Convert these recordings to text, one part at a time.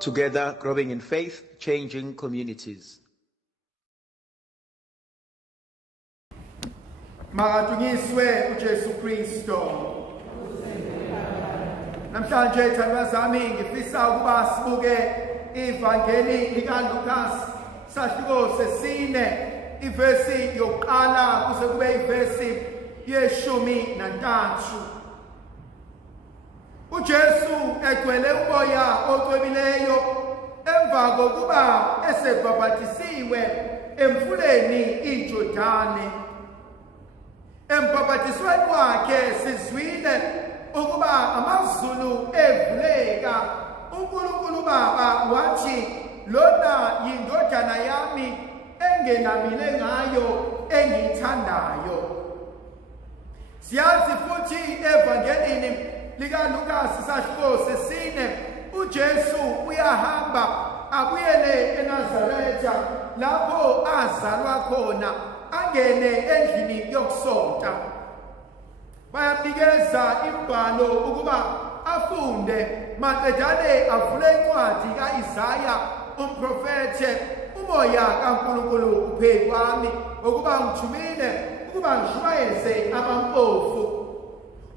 Together, growing in faith, changing communities. Makadunyiswe uJesu Kristo. Namhlanje thandwa zami ngifisa ukuba sibuke ivangeli likaLukas sahluko sesine ivesi yokuqala kuze kube ivesi yeshumi nantathu. uJesu egcwele umoya ocwebileyo emva kokuba esebhaphathisiwe emfuleni iJordani. Embhaphathisweni wakhe sizwile ukuba amazulu evuleka, uNkulunkulu Baba wathi, lona yindodana yami engenamile ngayo engiyithandayo. Siyazi futhi evangelini likaLukas isahluko sesine uJesu uyahamba abuyele eNazaretha lapho azalwa khona, angene endlini yokusonta. Bayamnikeza imbhalo ukuba afunde, maqedane avule incwadi kaIsaya umprofethe. Umoya kaNkulunkulu uphe kwami ukuba ngithumile ukuba ngishumayeze abampofu,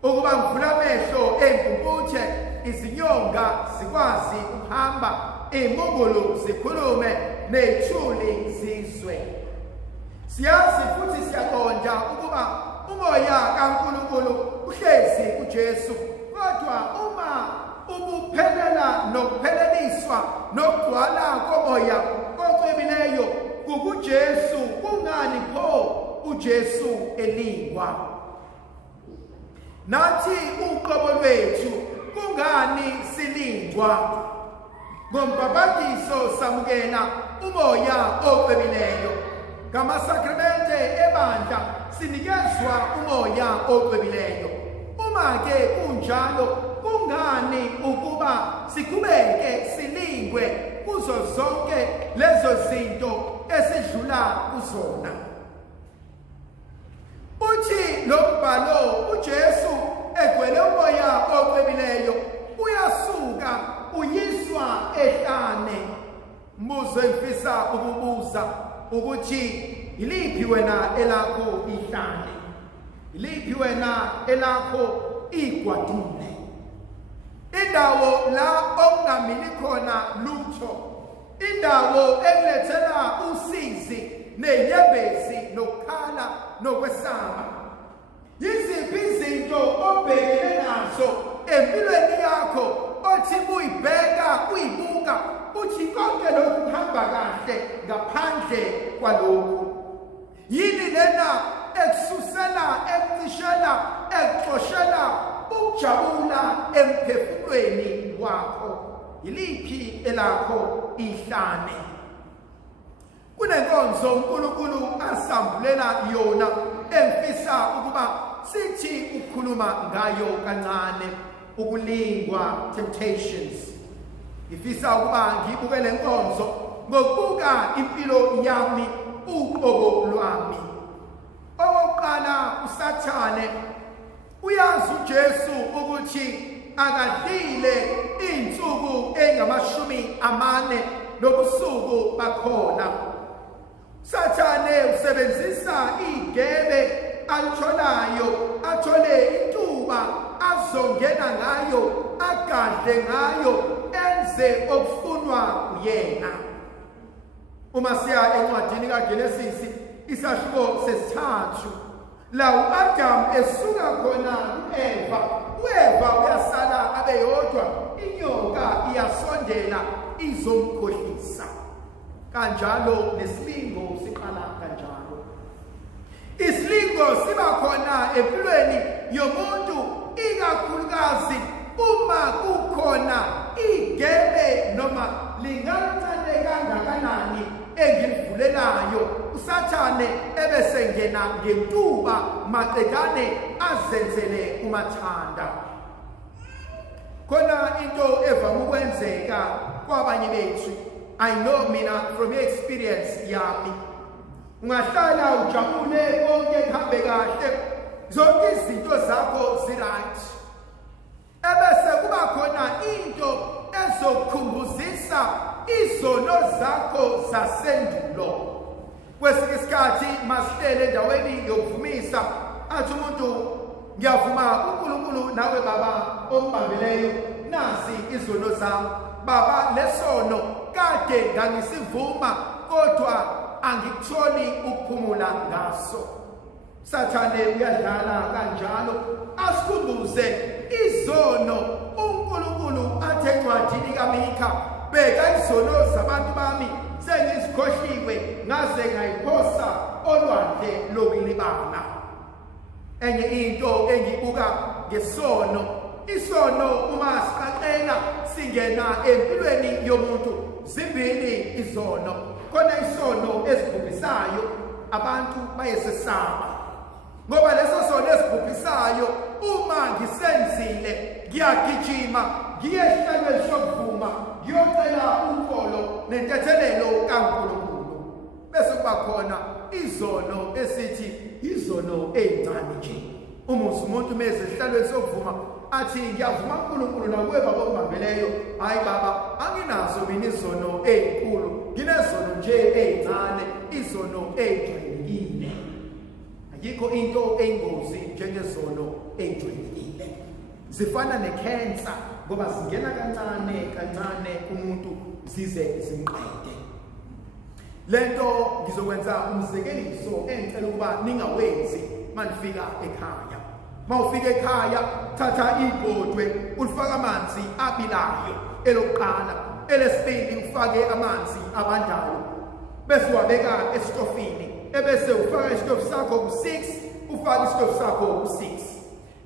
ukuba ngivule amehlo empumputhe, izinyonga zikwazi ukuhamba, imungulu zikhulume, nethuli zizwe. Siyazi futhi siyaqonda ukuba umoya kaNkulunkulu uhlezi kuJesu, kodwa uma ubuphelela nokupheleliswa nokugcwala komoya ocwebileyo kukuJesu, kungani pho uJesu elingwa? Nathi uqobo lwethu kungani silingwa? Ngombhaphathiso samukela umoya ocwebileyo, ngamasakramente ebandla sinikezwa umoya ocwebileyo. Uma ke kunjalo, kungani ukuba siqhubeke silingwe kuzo zonke lezo zinto esidlula kuzona? Uthi lo mbhalo uJesu egcwele umoya ocwebileyo uyasuka uyiswa ehlane. Mbuzo engifisa ukubuza ukuthi iliphi wena elakho ihlane? Iliphi wena elakho igwadule? Indawo la okungamili khona lutho, indawo ekulethela usizi nenyembezi nokukhala nokwesaba. Yiziphi izinto obhekene nazo empilweni yakho othi uyibheka uyibuka uthi konke lokhu kuhamba kahle ngaphandle kwalokhu? Yini lena ekususela, ekucishela, ekuxoshela ukujabula emphefumulweni wakho? Yiliphi elakho ihlane? Kunenkonzo uNkulunkulu asambulela yona engifisa ukuba sithi ukukhuluma ngayo kancane, ukulingwa, temptations. Ngifisa ukuba ngibukele inkonzo ngokubuka impilo yami, uqobo lwami. Okokuqala, uSathane uyazi uJesu ukuthi akadlile insuku engamashumi-40 nobusuku bakhona. Sathane usebenzisa igebe alitholayo, athole intuba azongena ngayo, agadle ngayo, enze okufunwa uyena. Uma siya encwadini kaGenesisi isahluko sesithathu, la uAdam esuka khona kuEva, uEva uyasala abe yodwa, inyoka iyasondela izomkhohlisa. Kanjalo nesilingo siqala kanjalo. Isilingo siba khona empilweni yomuntu, ikakhulukazi uma kukhona igebe noma lingancane kangakanani engilivulelayo. uSathane ebesengena ngentuba maqedane azenzele umathanda. Khona into evame ukwenzeka kwabanye bethu, I know mina from experience yami, ungahlala ujabule konke kuhambe kahle, zonke izinto zakho zi-right, ebese kuba khona into ezokukhumbuzisa vumisa izono zakho zasendulo. Kwesinye isikhathi masihlele endaweni yokuvumisa athi umuntu ngiyavuma uNkulunkulu nawe baba ombambeleyo nasi izono zami baba lesono kade ngangisivuma kodwa angikutholi ukuphumula ngaso. Sathane uyadlala kanjalo asikhumbuze izono uNkulunkulu athe encwadini kaMikha bheka izono zabantu bami sengizikhohliwe ngaze ngayiphosa olwandle lokulibala. Enye into engibuka ngesono, isono uma siqaqela singena empilweni yomuntu zimbili izono. Khona isono esibhubhisayo abantu bayesesaba. Ngoba leso sono esibhubhisayo uma ngisenzile ngiyagijima ngiyehlalweni sokuvuma ngiyocela unkolo nentethelelo kaNkulunkulu. Bese kuba khona izono esithi izono ezincane nje. Uma umuntu mase ehlalweni sokuvuma athi ngiyavuma uNkulunkulu nakuwe baba ombambeleyo, hayi baba anginazo mina izono ezinkulu, nginezono nje ezincane, izono ejwayelekile. Ayikho into eyingozi njengezono ejwayelekile. Zifana necancer ngoba zingena kancane umuntu zize zimqede. Lento ngizokwenza umzekeliso engicela ukuba ningawenzi manifika ekhaya. Mawufika ekhaya thatha ibhodwe ulifaka amanzi abilayo elokuqala, elesibili ufake amanzi abandayo bese wabeka estofini, ebese ufaka istofu sakho ku6, ufaka istofu sakho ku6.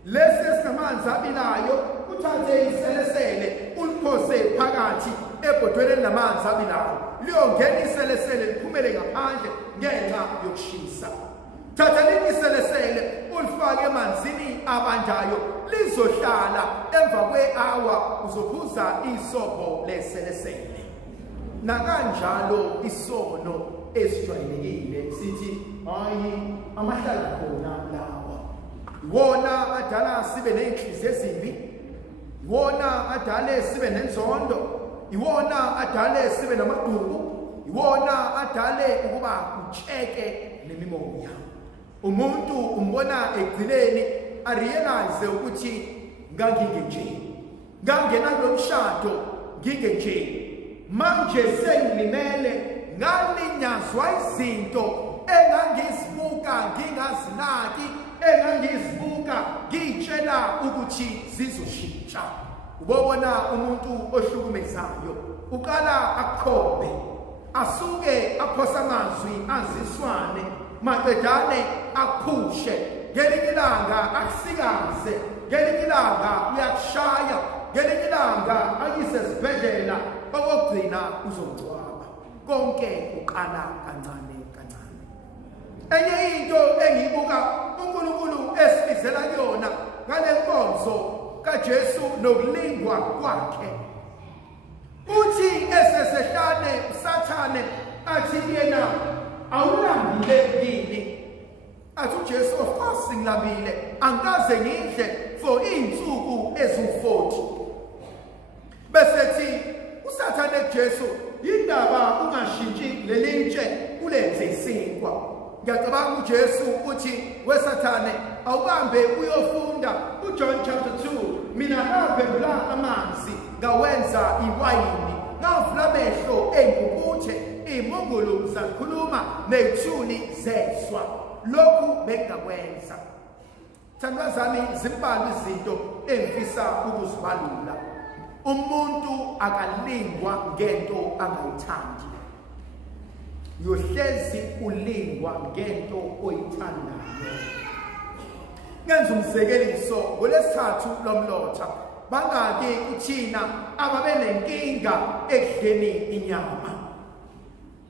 Lesi sinamanzi abilayo uthathe iselesele uliphose phakathi ebhodweni lamanzi abilayo, liyongena iselesele liphumele ngaphandle ngenxa yokushisa. Thatha leliselesele ulifake emanzini abandayo lizohlala, emva kwe-hour uzophuza isobho leselesele. Nakanjalo isono esijwayelekile sithi hayi amahlala khona lawa iwona adala sibe nenhliziyo ezimbi, iwona adale sibe nenzondo, iwona adale sibe namaduku, iwona adale ukuba kucheke nemimoya. Umuntu umbona egcileni arealize ukuthi ngangingenje, ngangena kulomshado ngingenje, manje sengilimele ngalinyazwa izinto engangizibuka ngingazinaki, engangizibuka ngitshela ukuthi zizoshintsha. Ubona umuntu ohlukumezayo uqala akhobe, asuke aphosa amazwi aziswane, maqedane akuphushe, ngelinye ilanga akusikaze, ngelinye ilanga uyakushaya, ngelinye ilanga akise esibhedlela, okugcina uzongcwaba. Konke uqala kancane. Enye into engiyibuka uNkulunkulu esibizela yona ngale nkonzo kaJesu nokulingwa kwakhe, uthi esesehlane uSathane athi yena awulambile yini? Athi uJesu of course ngilambile, angikaze ngidle for izinsuku ezu40. Bese ethi uSathane kuJesu, indaba ungashintshi lelintshe ulenze isinkwa. Ngiyacabanga uJesu uthi weSathane awuhambe uyofunda uJohn chapter 2, mina ngaphendula amanzi ngawenza iwayini, ngavula amehlo engukuthe, imungulu zakhuluma nethuli zeswa. Lokhu bengakwenza. Thandwa zami, zimbalwa izinto engifisa ukuzibalula. Umuntu akalingwa ngento angayithandi, yohlezi ulingwa ngento oyithandayo. Ngenza umzekeliso ngolesithathu lomlotha, bangaki kuthina ababenenkinga ekudleni inyama.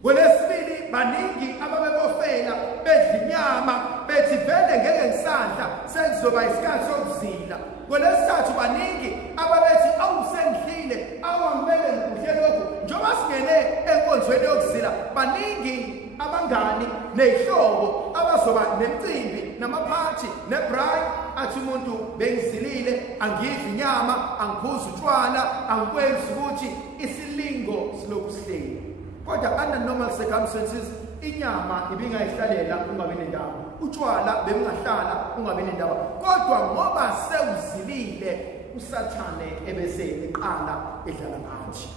Ngolesibili baningi ababebofela bedla inyama bethi vele ngeke ngisandla sengizoba isikhathi sokuzila. Ngolesithathu baningi ababethi awusendlile awangibele ngikudle lokhu njengoba singene enkonzweni yokuzila. Baningi abangani nezihlobo abazoba nemicimbi namaphathi nebride ngathi umuntu bengizilile, angidli inyama, angiphuzi utshwala, angikwenzi ukuthi isilingo silokhu sihleli. Kodwa under normal circumstances inyama ibingayihlalela ungabe nendawo, utshwala bengahlala ungabe nendawo. Kodwa ngoba sewuzilile usathane ebese eqala edlala ngathi.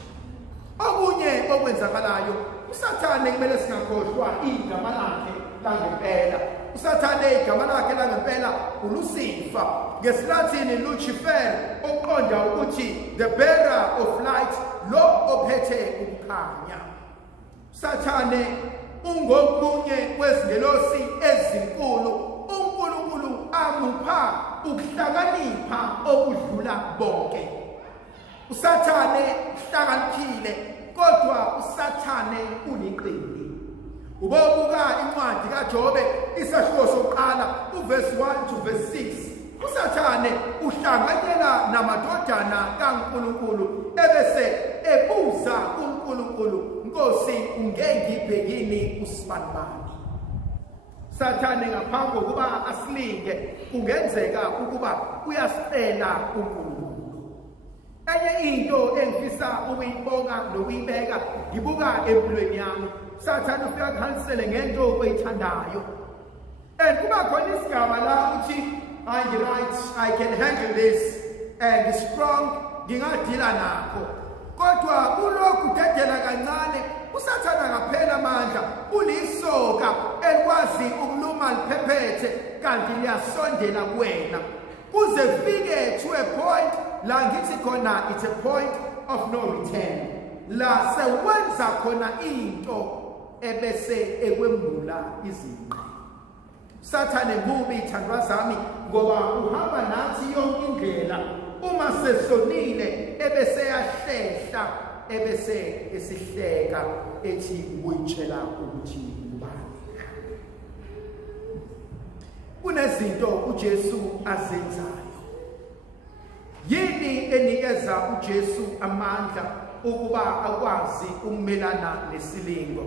Okunye okwenzakalayo, usathane kumele singakhohlwa igama lakhe langempela. Usathane igama lakhe langempela uLucifer, ngesiLatini Lucifer, oqonda ukuthi the bearer of light, lo ophethe ukukhanya. Usathane ungomunye kwezingelosi ezinkulu, uNkulunkulu amupha ukuhlakanipha okudlula bonke. Usathane uhlakaniphile, kodwa usathane uliqili. Ubobuka incwadi kaJobe isahluko sokuqala uverse 1 to verse 6. Usathane uhlanganyela namadodana kaNkulunkulu ebese ebuza kuNkulunkulu, Nkosi ungengiphe yini usibanibani? Sathane ngaphambi kokuba asilinge kungenzeka ukuba uyasicela uNkulunkulu. Enye into engifisa ukuyibonga nokuyibeka ngibuka empilweni yami, Sathane ufika khansele ngento oyithandayo. And kuba khona isigaba la uthi I'm right, I can handle this and strong, ngingadila nakho. Kodwa kulokhu dedela kancane usathana ngaphela amandla, ulisoka elikwazi ukuluma liphephethe kanti liyasondela kuwena. Kuze kufike to a point la ngithi khona it's a point of no return. La sewenza khona into ebese ekwembula izinqa. Sathane mubi ithandwa zami ngoba uhamba nathi yonke indlela, uma sesonile ebese yahlehla ebese esihleka ethi uyitshela ukuthi ubani. Kunezinto uJesu azenzayo. Yini enikeza uJesu amandla ukuba akwazi ukumelana nesilingo?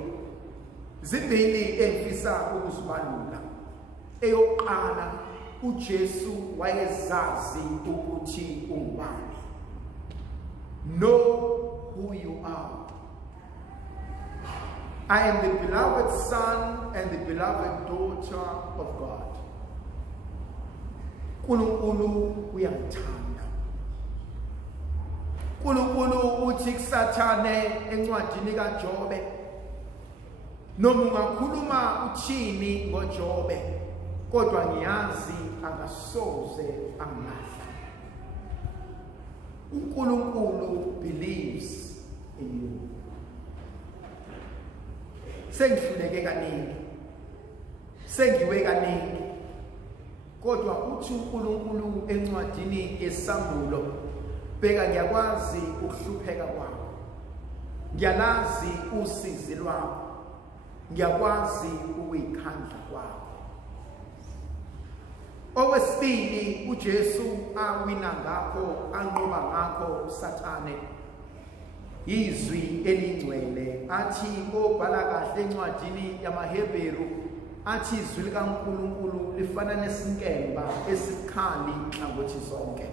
Zimbili engifisa ukuzibalula. Eyokuqala, uJesu wayezazi ukuthi ungubani. Know who you are. I am the beloved son and the beloved daughter of God. Nkulunkulu uyangithanda. Nkulunkulu uthi kuSathane encwadini kaJobe, noma ungakhuluma uthini ngoJobe, kodwa ngiyazi angasoze angilahla. uNkulunkulu believes in you. Sengihluleke kaningi, sengiwe kaningi, kodwa uthi uNkulunkulu encwadini yesambulo, bheka ngiyakwazi ukuhlupheka kwakho, ngiyalazi usizi lwakho, ngiyakwazi ukuyikhandla kwakho. Okwesibili, uJesu awina ngakho, anqoba ngakho uSathane, izwi elingcwele. Athi obhala kahle encwadini yamaHebheru, athi izwi likaNkulunkulu lifana nesinkemba esikhali hlangothi zonke.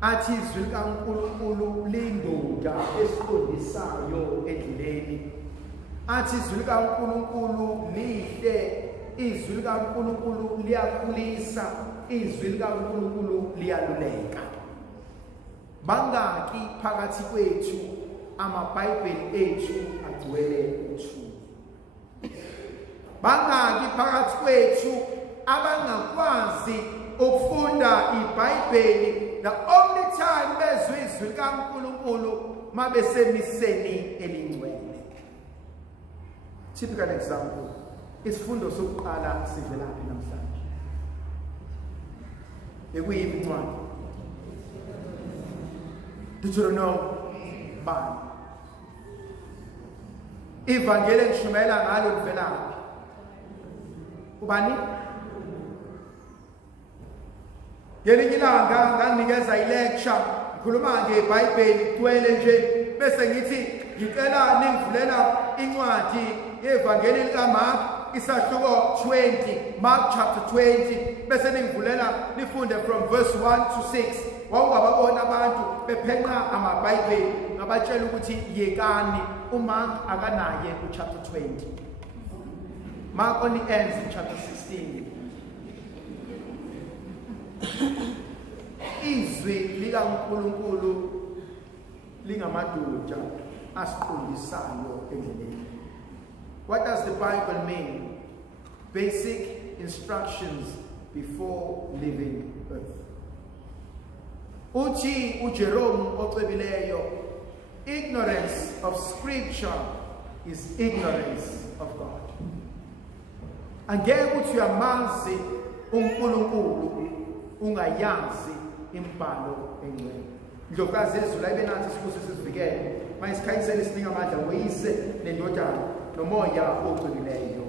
Athi izwi likaNkulunkulu liyindoda esiqondisayo endleleni. Athi izwi likaNkulunkulu lihle, izwi likaNkulunkulu liyakhulisa, izwi likaNkulunkulu liyaluleka. Bangaki phakathi kwethu amaBhayibheli ethu agcwele uthuli? Bangaki phakathi kwethu abangakwazi ukufunda iBhayibheli the only time bezwe izwi likaNkulunkulu mabesemiseni elingcwele? Typical example, isifundo sokuqala sivelaphi namhlanje? Bekuyiphi incwadi? Deuteronomy bani? Ivangeli engishumayela ngalo livelaphi? Ubani? Ngelinye ilanga nganginikeza ilecture, ngikhuluma ngeBhayibheli kugcwele nje, bese ngithi ngicela ningivulela incwadi yevangeli likaMark isahluko 20, Mark chapter 20, bese ningivulela nifunde from verse 1 to 6. Wawungababona abantu bephenqa amabhayibheli ngabatshela ukuthi yekani uMark akanaye chapter 20. Mark only ends in chapter 16. Izwi likaNkulunkulu lingamadoda asiqondisayo endleleni. What does the Bible mean? Basic instructions before leaving earth. Uthi uJerome ocwebileyo, ignorance of scripture is ignorance of God. Angeke uthi uyamazi uNkulunkulu ungayazi imbhalo engcwele. Ndlovukazi yezulu ayibenathi sibuso sizivikele. Mayisikhayiselwe isininga amandla ngoyise nendodana nomoya ocwebileyo.